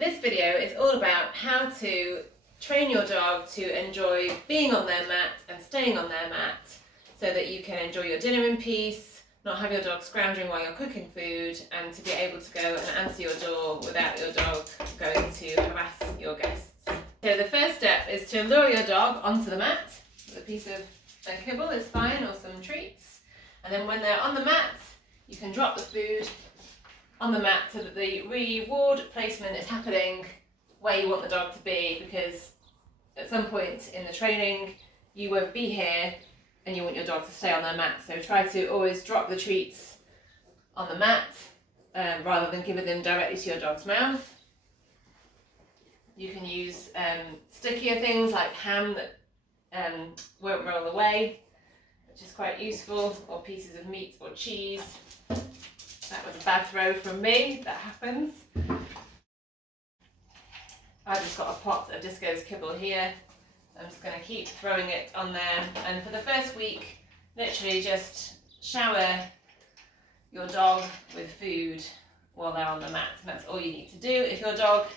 This video is all about how to train your dog to enjoy being on their mat and staying on their mat so that you can enjoy your dinner in peace, not have your dog scrounging while you're cooking food, and to be able to go and answer your door without your dog going to harass your guests. So the first step is to lure your dog onto the mat with a piece of kibble is fine, or some treats, and then when they're on the mat you can drop the food on the mat so that the reward placement is happening where you want the dog to be, because at some point in the training you won't be here and you want your dog to stay on their mat. So try to always drop the treats on the mat rather than giving them directly to your dog's mouth. You can use stickier things like ham that won't roll away, which is quite useful, or pieces of meat or cheese. That was a bad throw from me, that happens. I've just got a pot of Disco's kibble here. I'm just going to keep throwing it on there, and for the first week, literally just shower your dog with food while they're on the mat. That's all you need to do. If your dog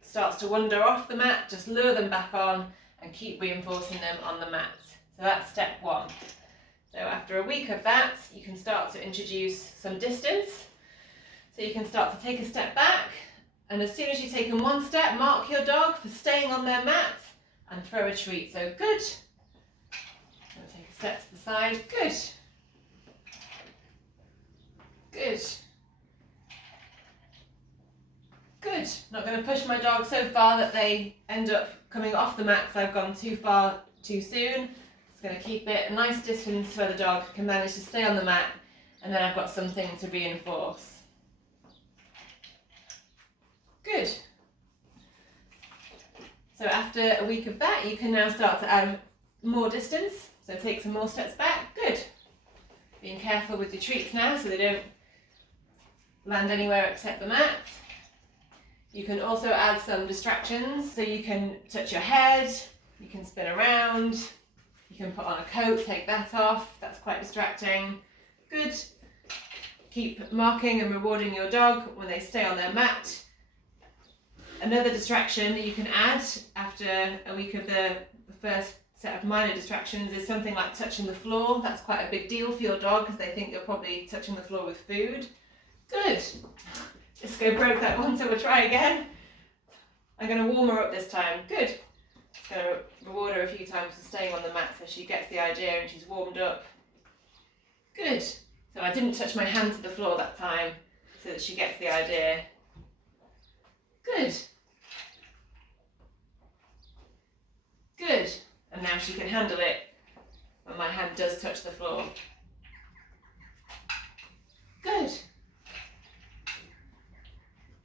starts to wander off the mat, just lure them back on and keep reinforcing them on the mat. So that's step one. So after a week of that, you can start to introduce some distance. So you can start to take a step back, and as soon as you've taken one step, mark your dog for staying on their mat and throw a treat. So good. And take a step to the side. Good. Good. Good. Not going to push my dog so far that they end up coming off the mat because I've gone too far too soon. Just going to keep it a nice distance where the dog can manage to stay on the mat, and then I've got something to reinforce. Good. So after a week of that, you can now start to add more distance. So take some more steps back. Good. Being careful with your treats now so they don't land anywhere except the mat. You can also add some distractions. So you can touch your head, you can spin around, you can put on a coat, take that off. That's quite distracting. Good. Keep marking and rewarding your dog when they stay on their mat. Another distraction that you can add after a week of the first set of minor distractions is something like touching the floor. That's quite a big deal for your dog because they think you're probably touching the floor with food. Good. Disco broke that one, so we'll try again. I'm going to warm her up this time. Good. Just going to reward her a few times for staying on the mat so she gets the idea and she's warmed up. Good. So I didn't touch my hand to the floor that time so that she gets the idea. Good. Good. And now she can handle it when my hand does touch the floor. Good.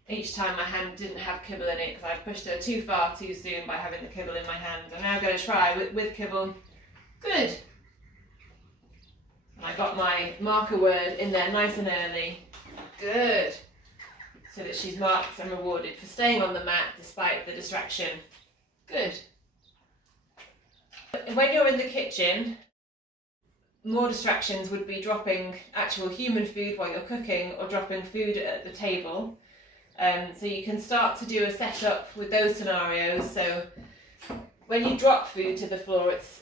Each time my hand didn't have kibble in it because I pushed her too far too soon by having the kibble in my hand. I'm now going to try with kibble. Good. And I got my marker word in there nice and early. Good. So that she's marked and rewarded for staying on the mat despite the distraction. Good. When you're in the kitchen, more distractions would be dropping actual human food while you're cooking or dropping food at the table. So you can start to do a setup with those scenarios. So when you drop food to the floor, it's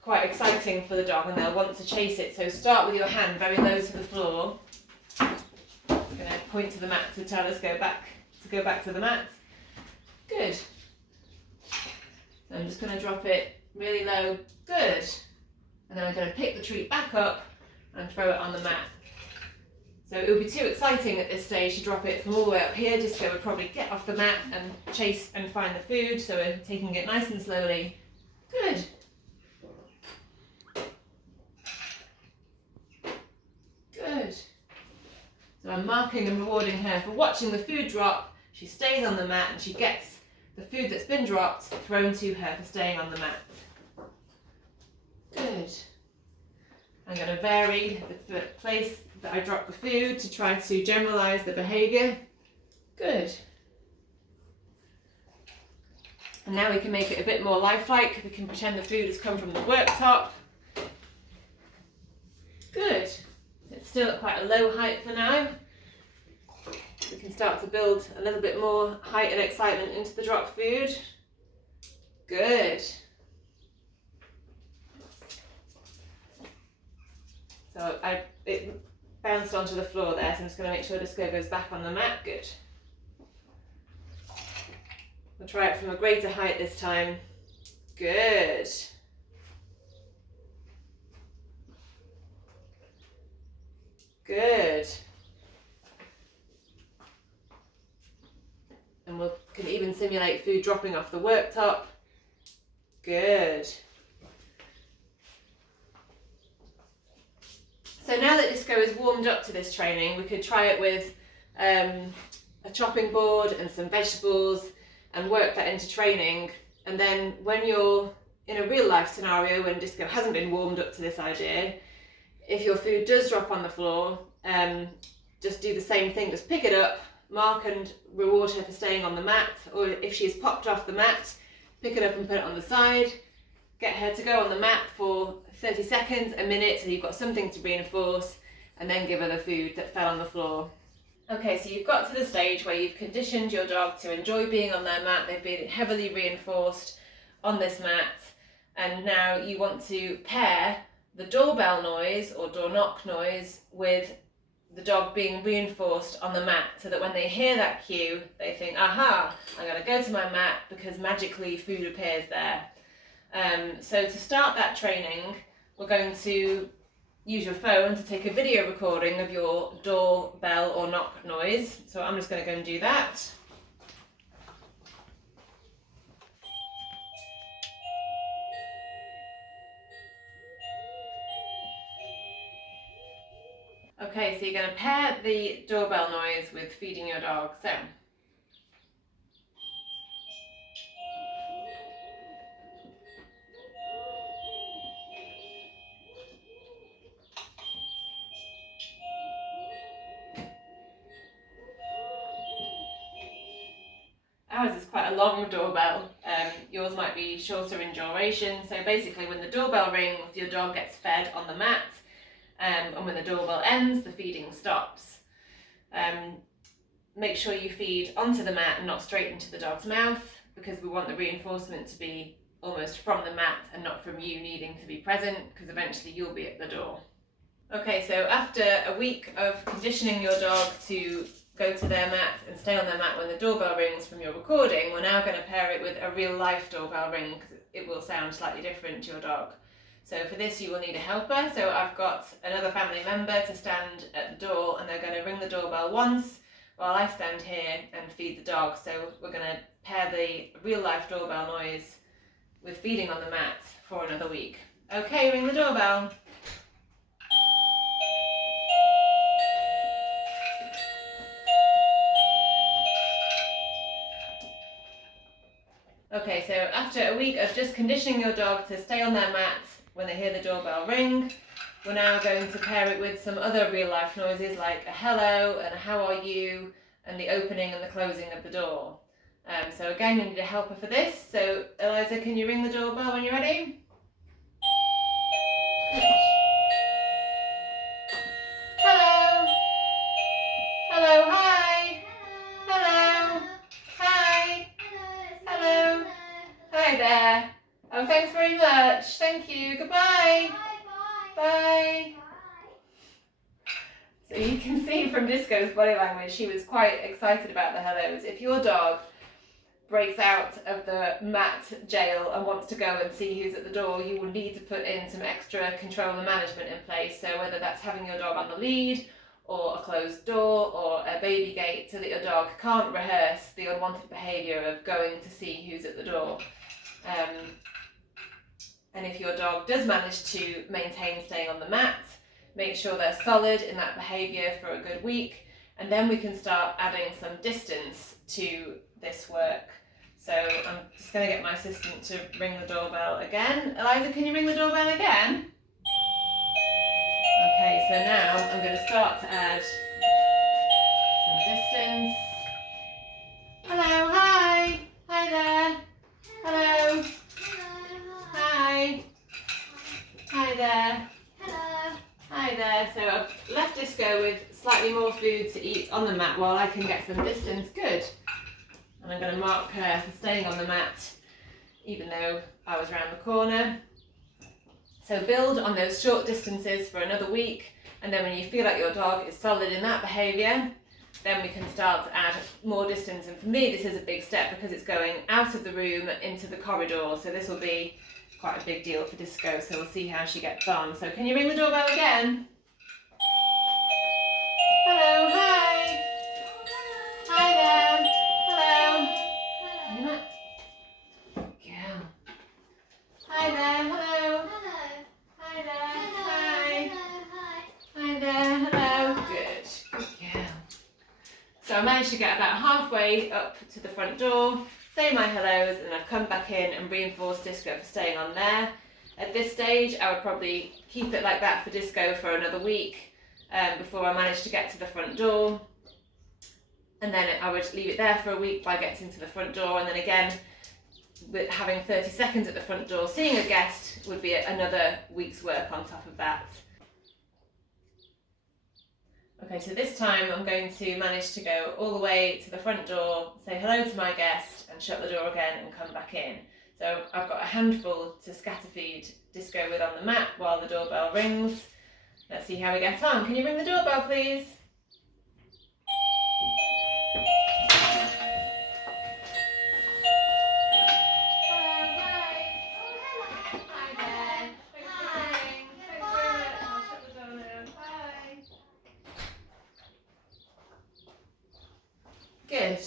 quite exciting for the dog and they'll want to chase it. So start with your hand very low to the floor. I'm going to point to the mat to tell us go back to the mat. Good. So I'm just going to drop it really low. Good. And then I'm going to pick the treat back up and throw it on the mat. So it would be too exciting at this stage to drop it from all the way up here. Disco would probably get off the mat and chase and find the food. So we're taking it nice and slowly. Good. Good. So I'm marking and rewarding her for watching the food drop. She stays on the mat and she gets the food that's been dropped thrown to her for staying on the mat. Good. I'm going to vary the place that I drop the food to try to generalise the behaviour. Good. And now we can make it a bit more lifelike. We can pretend the food has come from the worktop. Good. It's still at quite a low height for now. can start to build a little bit more height and excitement into the drop food. Good. So it bounced onto the floor there, so I'm just going to make sure Disco goes back on the mat. Good. We'll try it from a greater height this time. Good. Good. And we can even simulate food dropping off the worktop. Good. So now that Disco is warmed up to this training, we could try it with a chopping board and some vegetables and work that into training. And then when you're in a real life scenario, when Disco hasn't been warmed up to this idea, if your food does drop on the floor, just do the same thing, just pick it up, mark and reward her for staying on the mat, or if she's popped off the mat, pick it up and put it on the side, get her to go on the mat for 30 seconds, a minute, so you've got something to reinforce, and then give her the food that fell on the floor. Okay, so you've got to the stage where you've conditioned your dog to enjoy being on their mat, they've been heavily reinforced on this mat, and now you want to pair the doorbell noise or door knock noise with the dog being reinforced on the mat, so that when they hear that cue, they think, aha, I'm going to go to my mat because magically food appears there. So to start that training, we're going to use your phone to take a video recording of your doorbell or knock noise. So I'm just going to go and do that. Okay, so you're going to pair the doorbell noise with feeding your dog. So. Ours is quite a long doorbell. Yours might be shorter in duration. So basically when the doorbell rings, your dog gets fed on the mat. And when the doorbell ends, the feeding stops. Make sure you feed onto the mat and not straight into the dog's mouth, because we want the reinforcement to be almost from the mat and not from you needing to be present, because eventually you'll be at the door. Okay, so after a week of conditioning your dog to go to their mat and stay on their mat when the doorbell rings from your recording, we're now going to pair it with a real life doorbell ring, because it will sound slightly different to your dog. So for this you will need a helper. So I've got another family member to stand at the door, and they're going to ring the doorbell once while I stand here and feed the dog. So we're going to pair the real life doorbell noise with feeding on the mat for another week. Okay, ring the doorbell. Okay, so after a week of just conditioning your dog to stay on their mat when they hear the doorbell ring, we're now going to pair it with some other real life noises like a hello and a how are you and the opening and the closing of the door. So again, you need a helper for this. So Eliza, can you ring the doorbell when you're ready? Hello. Hello, hi. Hello. Hi. Hello. Hi there. Oh, thanks very much. Thank you. Goodbye. Bye. So you can see from Disco's body language, she was quite excited about the hellos. If your dog breaks out of the mat jail and wants to go and see who's at the door, you will need to put in some extra control and management in place. So whether that's having your dog on the lead, or a closed door, or a baby gate, so that your dog can't rehearse the unwanted behaviour of going to see who's at the door. And if your dog does manage to maintain staying on the mat, make sure they're solid in that behaviour for a good week, and then we can start adding some distance to this work. So I'm just going to get my assistant to ring the doorbell again. Eliza, can you ring the doorbell again? Okay, so now I'm going to start to add some distance. Hello, hi. Hi there. Hello. Hi. Hi there. Hello. Hi there. So I've left Disco with slightly more food to eat on the mat while I can get some distance. Good. And I'm going to mark her for staying on the mat even though I was around the corner. So build on those short distances for another week, and then when you feel like your dog is solid in that behaviour, then we can start to add more distance. And for me this is a big step because it's going out of the room into the corridor, so this will be quite a big deal for Disco, so we'll see how she gets on. So can you ring the doorbell again? Hello, hi. Hi there. Hello. Hello. Girl. Hi there, hello. Hi there, hi. Hi there, hello. Good, good girl. So I managed to get about halfway up to the front door, say my hellos, and I've come back in and reinforced Disco for staying on there. At this stage I would probably keep it like that for Disco for another week before I manage to get to the front door, and then I would leave it there for a week by getting to the front door, and then again with having 30 seconds at the front door, seeing a guest would be another week's work on top of that. Okay, so this time I'm going to manage to go all the way to the front door, say hello to my guest and shut the door again and come back in. So I've got a handful to scatter feed Disco with on the mat while the doorbell rings. Let's see how we get on. Can you ring the doorbell please? Good.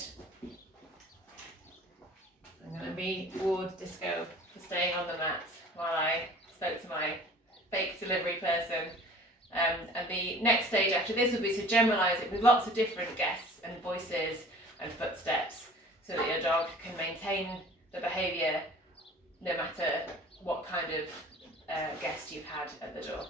I'm going to reward Disco for staying on the mat while I spoke to my fake delivery person. And the next stage after this would be to generalise it with lots of different guests and voices and footsteps so that your dog can maintain the behaviour no matter what kind of guest you've had at the door.